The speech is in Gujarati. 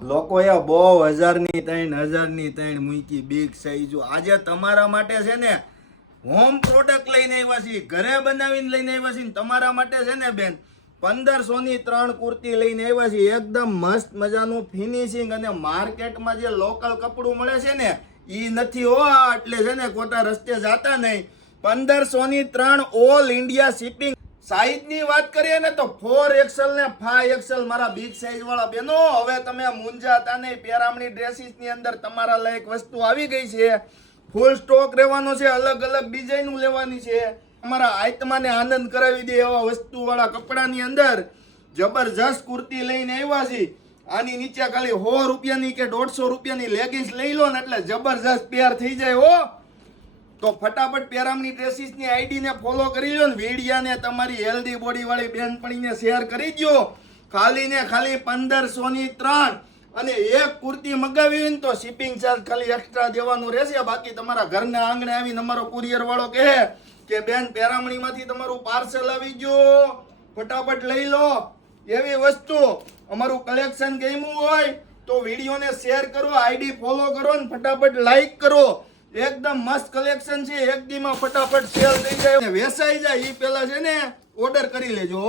લોકોએ બહુ હજારની ત્રણ મૂકી બિગ સાઈઝો. આજે તમારા માટે છે ને હોમ પ્રોડક્ટ લઈને આવ્યા છીએ, ઘરે બનાવીને લઈને આવ્યા છીએ. તમારા માટે છે ને બેન 1500 ની 3 કુર્તી લઈને આવ્યા છીએ. એકદમ મસ્ત મજાનું ફિનિશિંગ અને માર્કેટમાં જે લોકલ કપડું મળે છે ને ઈ નથી હો. એટલે છે ને ખોટા રસ્તે જાતા નહીં. 1500 ની 3 ઓલ ઇન્ડિયા શિપિંગ. સાઈઝ ની વાત કરીએ ને તો 4XL ને 5XL મારા બિગ સાઈઝ વાળા બેનો, હવે તમે મુંજાતા નહીં. પેરામણી ડ્રેસીસ ની અંદર તમારા લાયક વસ્તુ આવી ગઈ છે. ફૂલ સ્ટોક રહેવાનો છે, અલગ અલગ ડિઝાઇન લેવાની છે. તમારા આત્માને આનંદ કરાવી દે એવા વસ્તુ વાળા કપડાની અંદર જબરજસ્ત કુર્તી લઈને આવ્યા છે. આની નીચે ખાલી 100 રૂપિયાની કે 150 રૂપિયાની લેગિંગ્સ લઈ લો ને એટલે જબરજસ્ત પેર થઈ જાય હો. તો ફટાફટ પેરામણી ડ્રેસીસ ની આઈડી ને ફોલો કરી લો ને વિડિયા ને તમારી હેલ્ધી બોડી વાળી બેનપણીને શેર કરી દો. ખાલી ને ખાલી 1500 ની 3 અને એક કુર્તી મગાવી હોય ને તો શિપિંગ ચાર્જ ખાલી એક્સ્ટ્રા દેવાનું રહેશે. બાકી તમારા ઘરના આંગણે આવીને અમારો કુરિયર વાળો કહે કે બેન પેરામણી માંથી તમારું પાર્સલ આવી ગયું, ફટાફટ લઈ લો. એવી વસ્તુ અમારું કલેક્શન ગમ્યું હોય તો વિડીયોને શેર કરો, આઈડી ફોલો કરો ને ફટાફટ લાઈક કરો. એકદમ મસ્ત કલેક્શન છે. એક દીમાં ફટાફટ સેલ થઈ જાય, વેચાઈ જાય એ પેલા છે ને ઓર્ડર કરી લેજો.